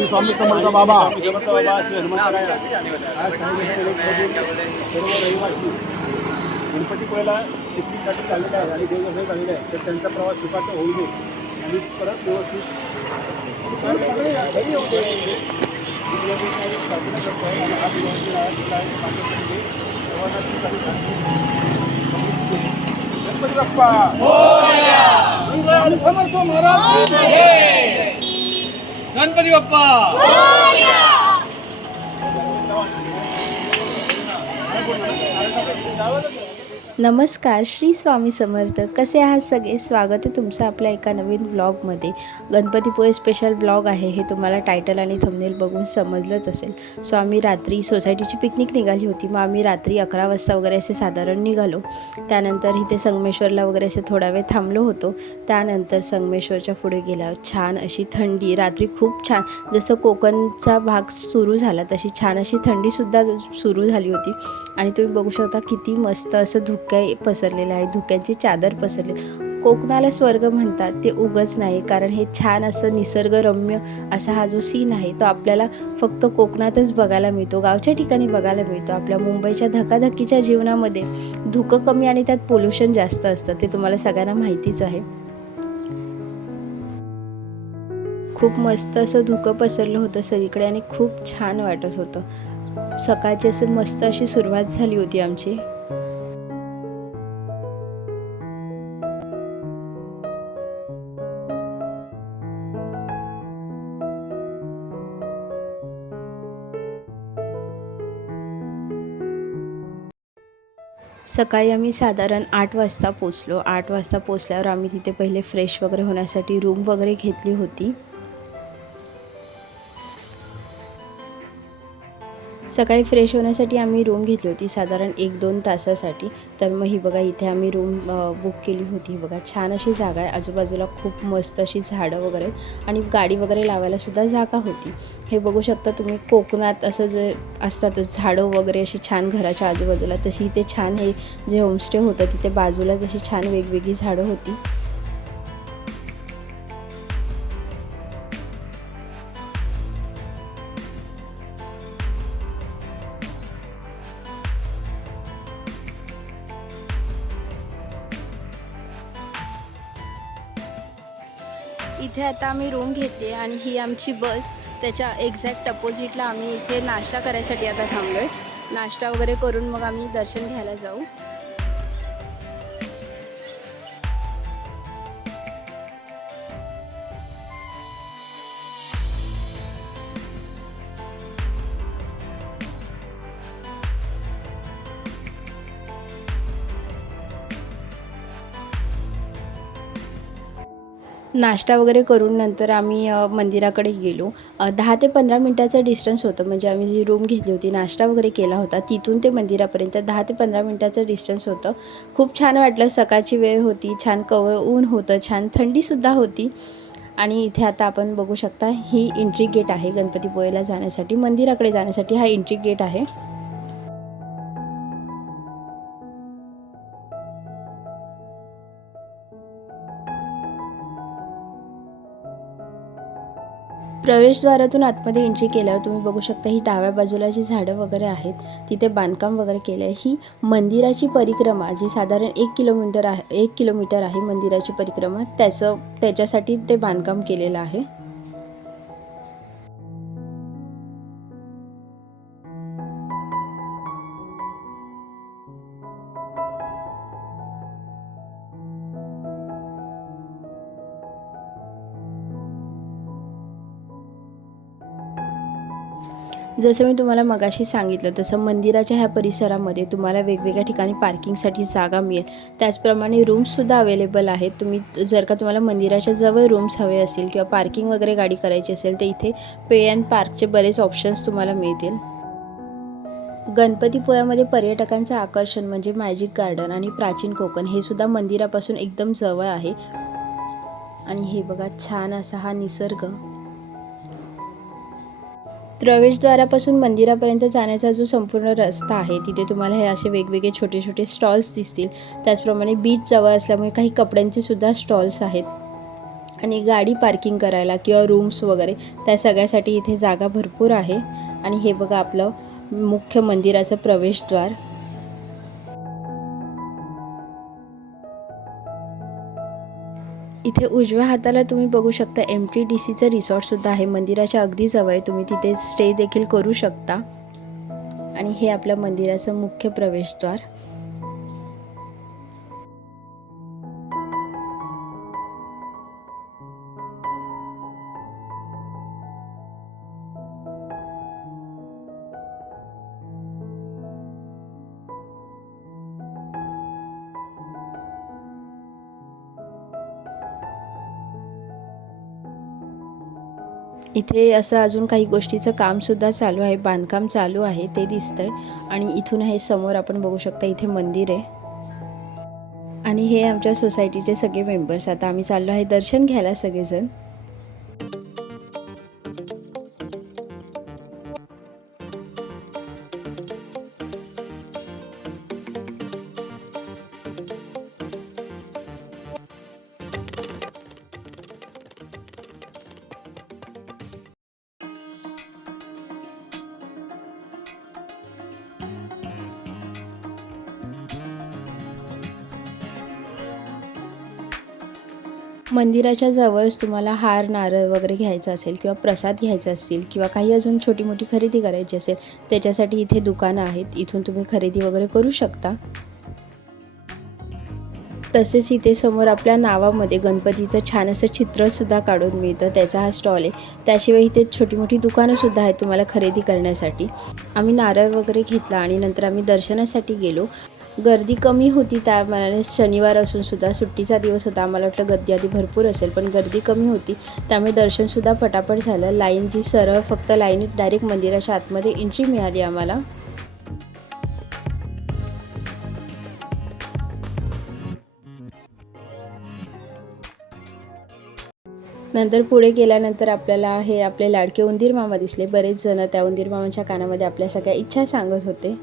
श्री स्वामी समर्थ बाबा सर्व रहिवासी गणपतीपुळ्याला पिकनिकसाठी चाललेला आहे आणि देवदर्शन झालेलं आहे, तर त्यांचा प्रवास सुखाचा होऊ दे आणि परत व्यवस्थित प्रार्थना करतो आहे आणि हा गणपती बाप्पा समर्थ महाराज, गणपती बाप्पा. नमस्कार, श्री स्वामी समर्थ. कसे आहात सगळे? स्वागत आहे तुमचं आपल्या एका नवीन व्लॉगमध्ये. गणपतीपुळे स्पेशल व्लॉग आहे हे तुम्हाला टायटल आणि थंबनेल बघून समजलंच असेल. सो आम्ही रात्री सोसायटीची पिकनिक निघाली होती. मग आम्ही रात्री 11 वाजता वगैरे असे साधारण निघालो. त्यानंतर इथे संगमेश्वरला वगैरे असे थोडा वेळ थांबलो होतो. त्यानंतर संगमेश्वरच्या पुढे गेल्यावर छान अशी थंडी, रात्री खूप छान, जसं कोकणचा भाग सुरू झाला तशी छान अशी थंडीसुद्धा सुरू झाली होती. आणि तुम्ही बघू शकता किती मस्त असं धुक्या पसरलेलं आहे, धुक्यांची चादर पसरली. कोकणाला स्वर्ग म्हणतात ते उगच नाही, कारण हे छान असं निसर्गरम्य असा हा जो सीन आहे तो आपल्याला फक्त कोकणातच बघायला मिळतो, गावच्या ठिकाणी बघायला मिळतो. आपल्या मुंबईच्या धकाधकीच्या जीवनामध्ये धुकं कमी आणि त्यात पोल्युशन जास्त असतं, ते तुम्हाला सगळ्यांना माहितीच आहे. खूप मस्त असं धुकं पसरलं होतं सगळीकडे आणि खूप छान वाटत होतं. सकाळची असं मस्त अशी सुरुवात झाली होती आमची. सकाळी आम्ही साधारण 8 वाजता पोचलो. 8 वाजता पोचल्यावर आम्ही तिथे पहिले फ्रेश वगैरे होण्यासाठी रूम वगैरे घेतली होती. सकाळी फ्रेश होण्यासाठी आम्ही रूम घेतली होती साधारण 1-2 तासासाठी. तर मग ही बघा इथे आम्ही रूम बुक केली होती. बघा छान अशी जागा आहे, आजूबाजूला खूप मस्त अशी झाडं वगैरे आणि गाडी वगैरे लावायला सुद्धा जागा होती. हे बघू शकता तुम्ही, कोकणात असं जे असतातच झाडं वगैरे अशी छान घराच्या आजूबाजूला, तशी इथे छान हे जे होमस्टे होतं तिथे बाजूला जशी छान वेगवेगळी झाडं होती. इथे आता आम्ही रूम घेतली आणि ही आमची बस, त्याच्या एक्झॅक्ट अपोजिटला आम्ही इथे नाश्ता करायसाठी आता थांबलो आहे. नाश्ता वगैरे करून मग आम्ही दर्शन घ्यायला जाऊ. नाश्ता वगैरे करून नंतर आम्ही मंदिराकडे गेलो. 10 ते 15 मिनटाचं डिस्टन्स होतं, म्हणजे आम्ही जी रूम घेतली होती, नाश्ता वगैरे केला होता, तिथून ते मंदिरापर्यंत 10 ते 15 मिनटाचं डिस्टन्स होतं. खूप छान वाटलं. सकाळची वेळ होती, छान कवळ ऊन होतं, छान थंडीसुद्धा होती. आणि इथे आता आपण बघू शकता ही एंट्री गेट आहे गणपतीपुळेला जाण्यासाठी, मंदिराकडे जाण्यासाठी हा एंट्री गेट आहे. प्रवेशद्वारातून आतमध्ये एंट्री केल्यावर तुम्ही बघू शकता ही डाव्या बाजूला जी झाडं वगैरे आहेत तिथे बांधकाम वगैरे केलं आहे. ही मंदिराची परिक्रमा जी साधारण 1 किलोमीटर आहे मंदिराची परिक्रमा, त्याच्यासाठी ते बांधकाम केलेलं आहे. जसं मी तुम्हाला मगाशी सांगितलं तसं मंदिराच्या ह्या परिसरामध्ये तुम्हाला वेगवेगळ्या ठिकाणी पार्किंगसाठी जागा मिळेल. त्याचप्रमाणे रूम्ससुद्धा अवेलेबल आहेत. तुम्ही जर का तुम्हाला मंदिराच्या जवळ रूम्स हवे असतील किंवा पार्किंग वगैरे गाडी करायची असेल तर इथे पे अँड पार्कचे बरेच ऑप्शन्स तुम्हाला मिळतील. गणपतीपुळ्यामध्ये पर्यटकांचं आकर्षण म्हणजे मॅजिक गार्डन आणि प्राचीन कोकण हे सुद्धा मंदिरापासून एकदम जवळ आहे. आणि हे बघा छान असा हा निसर्ग. प्रवेशद्वारापासून मंदिरापर्यंत जाण्याचा जो संपूर्ण रस्ता आहे तिथे तुम्हाला हे असे वेगवेगळे छोटे छोटे स्टॉल्स दिसतील. त्याचप्रमाणे बीच जवळ असल्यामुळे काही कपड्यांचे सुद्धा स्टॉल्स आहेत. आणि गाडी पार्किंग करायला किंवा रूम्स वगैरे त्या सगळ्यासाठी इथे जागा भरपूर आहे. आणि हे बघा आपलं मुख्य मंदिराचं प्रवेशद्वार. इथे उजव्या हाताला तुम्ही बघू शकता MTDCचं रिसॉर्टसुद्धा आहे. मंदिराच्या अगदी जवळ आहे, तुम्ही तिथे स्टे देखील करू शकता. आणि हे आपल्या मंदिराचं मुख्य प्रवेशद्वार. इथे असं अजून काही गोष्टीचं कामसुद्धा चालू आहे, बांधकाम चालू आहे ते दिसतंय. आणि इथून हे समोर आपण बघू शकता इथे मंदिर आहे. आणि हे आमच्या सोसायटीचे सगळे मेंबर्स. आता आम्ही चाललो आहे दर्शन घ्यायला सगळेजण. मंदिराच्या जवळच तुम्हाला हार नारळ वगैरे घ्यायचा असेल किंवा प्रसाद घ्यायचा असेल किंवा काही अजून छोटी मोठी खरेदी करायची असेल त्याच्यासाठी इथे दुकानं आहेत. इथून तुम्ही खरेदी वगैरे करू शकता. तसेच इथे समोर आपल्या नावामध्ये गणपतीचं छान असं चित्रसुद्धा काढून मिळतं, त्याचा हा स्टॉल आहे. त्याशिवाय इथे छोटी मोठी दुकानंसुद्धा आहेत तुम्हाला खरेदी करण्यासाठी. आम्ही नारळ वगैरे घेतला आणि नंतर आम्ही दर्शनासाठी गेलो. गर्दी कमी होती त्या मानाने, शनिवार असून सुद्धा सुट्टीचा दिवस होता. आम्हाला वाटलं गर्दी आधी भरपूर असेल, पण गर्दी कमी होती त्यामुळे दर्शनसुद्धा पटापट झालं. लाईन जी सरळ फक्त लाईनीत डायरेक्ट मंदिराच्या आतमध्ये एंट्री मिळाली आम्हाला. नंतर पुढे गेल्यानंतर आपल्याला हे आपले लाडके उंदीर मामा दिसले. बरेच जण त्या उंदीर मामांच्या कानामध्ये आपल्या सगळ्या इच्छा सांगत होते.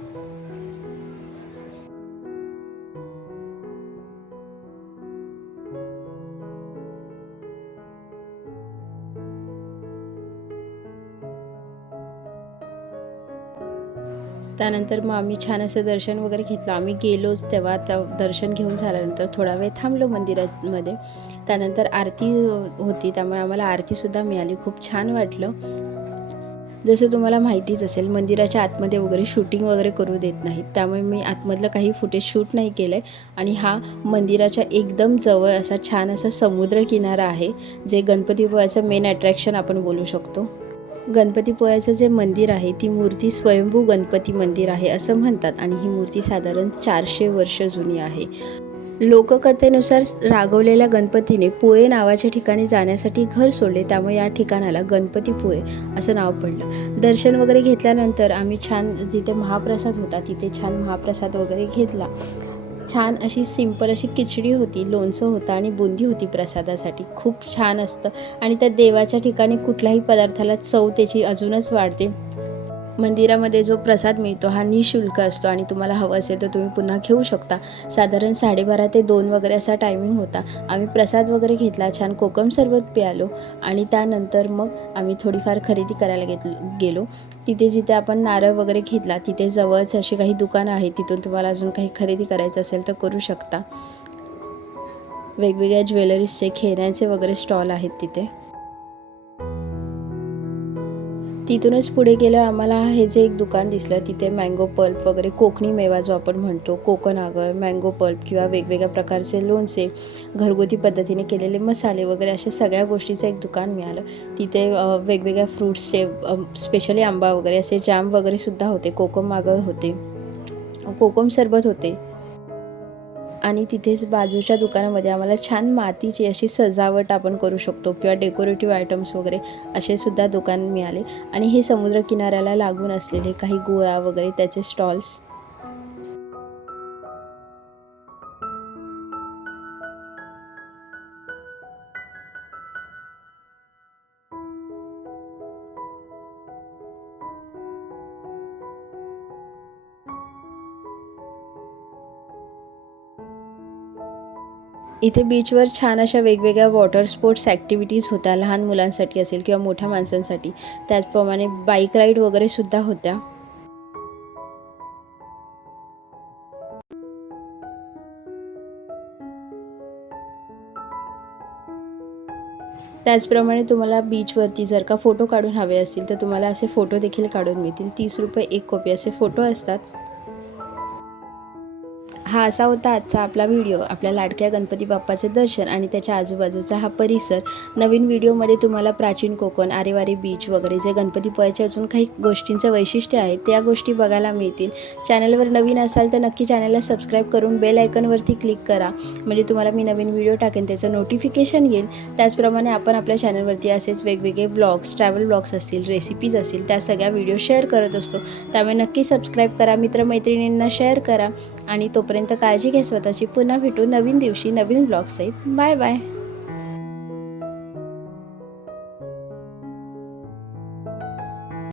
त्यानंतर मग आम्ही छान असं दर्शन वगैरे घेतलं. आम्ही गेलोच तेव्हा दर्शन घेऊन झाल्यानंतर थोडा वेळ थांबलो मंदिरामध्ये. त्यानंतर आरती होती त्यामुळे आम्हाला आरतीसुद्धा मिळाली. खूप छान वाटलं. जसं तुम्हाला माहितीच असेल मंदिराच्या आतमध्ये वगैरे शूटिंग वगैरे करू देत नाहीत, त्यामुळे मी आतमधलं काही फुटेज शूट नाही केलं आहे. आणि हा मंदिराच्या एकदम जवळ असा छान असा समुद्रकिनारा आहे, जे गणपतीपुळ्याचं मेन अट्रॅक्शन आपण बोलू शकतो. गणपतीपुळ्याचं जे मंदिर आहे ती मूर्ती स्वयंभू गणपती मंदिर आहे असं म्हणतात. आणि ही मूर्ती साधारण 400 वर्ष जुनी आहे. लोककथेनुसार रागवलेल्या गणपतीने पुळे नावाच्या ठिकाणी जाण्यासाठी घर सोडले, त्यामुळे या ठिकाणाला गणपतीपुळे असं नाव पडलं. दर्शन वगैरे घेतल्यानंतर आम्ही छान जिथे महाप्रसाद होता तिथे छान महाप्रसाद वगैरे घेतला. छान अशी सिंपल अशी खिचडी होती, लोणचं होतं आणि बुंदी होती प्रसादासाठी. खूप छान असतं आणि त्या देवाच्या ठिकाणी कुठल्याही पदार्थाला चव त्याची अजूनच वाढते. मंदिरामध्ये जो प्रसाद मिळतो हा निःशुल्क असतो आणि तुम्हाला हवं असेल तर तुम्ही पुन्हा घेऊ शकता. साधारण 12:30 ते 2 वगैरे असा टायमिंग होता. आम्ही प्रसाद वगैरे घेतला, छान कोकम सरबत प्यालो आणि त्यानंतर मग आम्ही थोडीफार खरेदी करायला गेलो. तिथे जिथे आपण नारळ वगैरे घेतला तिथे जवळच अशी काही दुकानं आहेत, तिथून तुम्हाला अजून काही खरेदी करायचं असेल तर करू शकता. वेगवेगळ्या ज्वेलरीजचे, खेळण्यांचे वगैरे स्टॉल आहेत तिथे. तिथूनच पुढे गेलं आम्हाला हे जे एक दुकान दिसलं तिथे मँगो पल्प वगैरे, कोकणी मेवा जो आपण म्हणतो, कोकण आगळ, मँगो पल्प किंवा वेगवेगळ्या प्रकारचे लोणचे, घरगुती पद्धतीने केलेले मसाले वगैरे अशा सगळ्या गोष्टीचं एक दुकान मिळालं. तिथे वेगवेगळ्या फ्रूट्सचे, स्पेशली आंबा वगैरे असे जाम वगैरे सुद्धा होते, कोकम आगळ होते, कोकम सरबत होते. आणि तिथेच बाजूच्या दुकानामध्ये आम्हाला छान मातीची अशी सजावट आपण करू शकतो किंवा डेकोरेटिव्ह आयटम्स वगैरे असे सुद्धा दुकान मिळाले. आणि हे समुद्रकिनाऱ्याला लागून असलेले काही गोळा वगैरे त्याचे स्टॉल्स. इथे बीचवर छान अशा वेगवेगळ्या वॉटर स्पोर्ट्स ॲक्टिव्हिटीज होत्या, लहान मुलांसाठी असेल किंवा मोठ्या माणसांसाठी. त्याचप्रमाणे बाईक राईड वगैरे सुद्धा होत्या. त्याचप्रमाणे तुम्हाला बीचवरती जर का फोटो काढून हवे असतील तर तुम्हाला असे फोटो देखील काढून मिळतील. 30 रुपये एक कॉपी असे फोटो असतात. हा असा होता आजचा आपला व्हिडिओ. आपल्या लाडक्या गणपती बाप्पाचे दर्शन आणि त्याच्या आजूबाजूचा हा परिसर. नवीन व्हिडिओमध्ये तुम्हाला प्राचीन कोकण, आरेवारे बीच वगैरे जे गणपतीपुळ्याचे अजून काही गोष्टींचं वैशिष्ट्य आहे त्या गोष्टी बघायला मिळतील. चॅनलवर नवीन असाल तर नक्की चॅनलला सबस्क्राईब करून बेल आयकॉनवरती क्लिक करा, म्हणजे तुम्हाला मी नवीन व्हिडिओ टाकेन त्याचं नोटिफिकेशन येईल. त्याचप्रमाणे आपण आपल्या चॅनलवरती असेच वेगवेगळे व्लॉग्स, ट्रॅव्हल व्लॉग्स असतील, रेसिपीज असतील, त्या सगळ्या व्हिडिओ शेअर करत असतो. त्यामुळे नक्की सबस्क्राईब करा, मित्रमैत्रिणींना शेअर करा आणि तोपर्यंत काळजी घ्या स्वतःची. पुन्हा भेटू नवीन दिवशी नवीन ब्लॉग सहित. Bye bye.